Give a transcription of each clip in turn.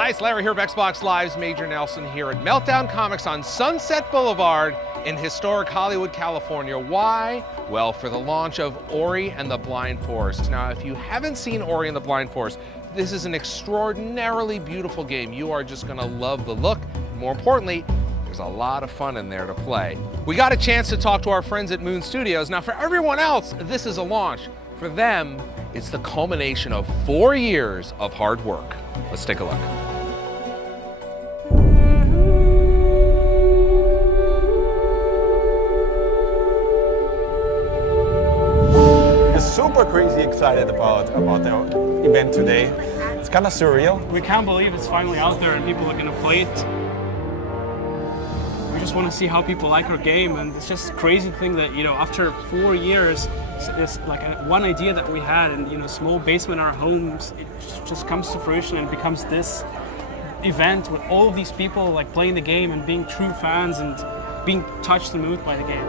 Hi, it's Larry here of Xbox Live's Major Nelson here at Meltdown Comics on Sunset Boulevard in historic Hollywood, California. Why? Well, for the launch of Ori and the Blind Forest. Now, if you haven't seen Ori and the Blind Forest, this is an extraordinarily beautiful game. You are just gonna love the look. More importantly, there's a lot of fun in there to play. We got a chance to talk to our friends at Moon Studios. Now, for everyone else, this is a launch. For them, it's the culmination of 4 years of hard work. Let's take a look. We're super crazy excited about the event today. It's kind of surreal. We can't believe it's finally out there and people are going to play it. We just want to see how people like our game, and it's just a crazy thing that, you know, after 4 years, it's like one idea that we had in, you know, small basement in our homes, it just comes to fruition and becomes this event with all of these people like playing the game and being true fans and being touched and moved by the game.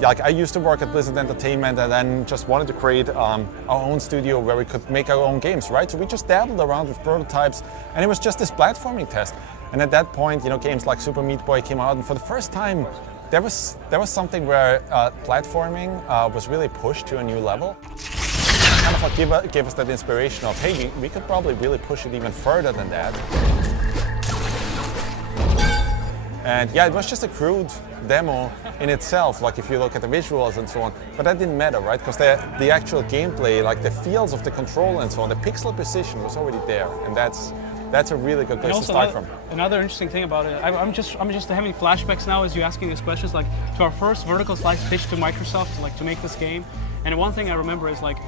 Like, I used to work at Blizzard Entertainment and then just wanted to create our own studio where we could make our own games, right? So we just dabbled around with prototypes, and it was just this platforming test. And at that point, you know, games like Super Meat Boy came out, and for the first time, there was something where platforming was really pushed to a new level. Kind of like gave us that inspiration of, hey, we could probably really push it even further than that. And yeah, it was just a crude demo in itself, like if you look at the visuals and so on, but that didn't matter, right? Because the actual gameplay, like the feels of the control and so on, the pixel precision was already there, and that's a really good place to start from. Another interesting thing about it, I'm just having flashbacks now as you asking these questions, like to our first vertical slice pitch to Microsoft, like to make this game. And one thing I remember is like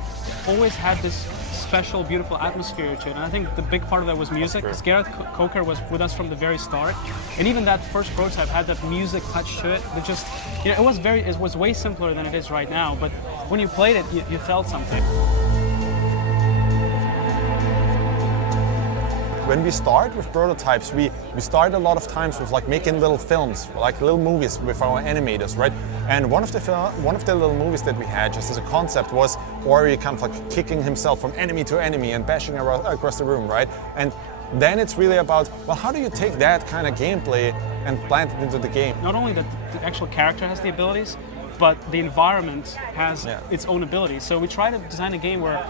always had this special, beautiful atmosphere to it. And I think the big part of that was music. Because Gareth Coker was with us from the very start, and even that first prototype had that music touch to it. That just, you know, it was way simpler than it is right now. But when you played it, you felt something. When we start with prototypes, we start a lot of times with like making little films, like little movies with our animators, right? And one of the little movies that we had just as a concept was Ori kind of like kicking himself from enemy to enemy and bashing across the room, right? And then it's really about, well, how do you take that kind of gameplay and plant it into the game? Not only that the actual character has the abilities, but the environment has its own abilities. So we try to design a game where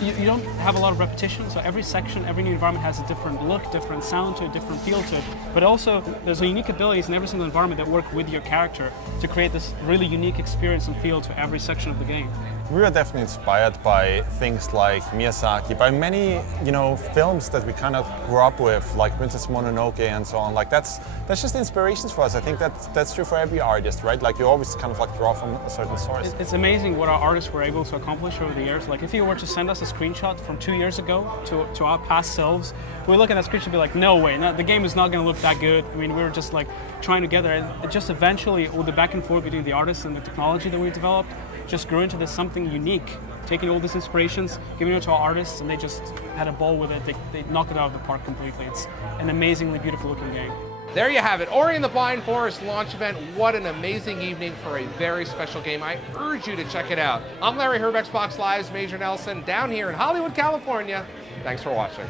you don't have a lot of repetition, so every section, every new environment has a different look, different sound to it, different feel to it, but also there's unique abilities in every single environment that work with your character to create this really unique experience and feel to every section of the game. We were definitely inspired by things like Miyazaki, by many, you know, films that we kind of grew up with, like Princess Mononoke and so on. Like that's just inspirations for us. I think that's true for every artist, right? Like you always kind of like draw from a certain source. It's amazing what our artists were able to accomplish over the years. Like if you were to send us a screenshot from 2 years ago to our past selves, we look at that screenshot and be like, no way, the game is not going to look that good. I mean, we were just like trying together, and it just eventually, all the back and forth between the artists and the technology that we developed, just grew into this something unique, taking all these inspirations, giving it to our artists, and they just had a ball with it. They knocked it out of the park completely. It's an amazingly beautiful looking game. There you have it, Ori and the Blind Forest launch event. What an amazing evening for a very special game. I urge you to check it out. I'm Larry here of Xbox Live's Major Nelson, down here in Hollywood, California. Thanks for watching.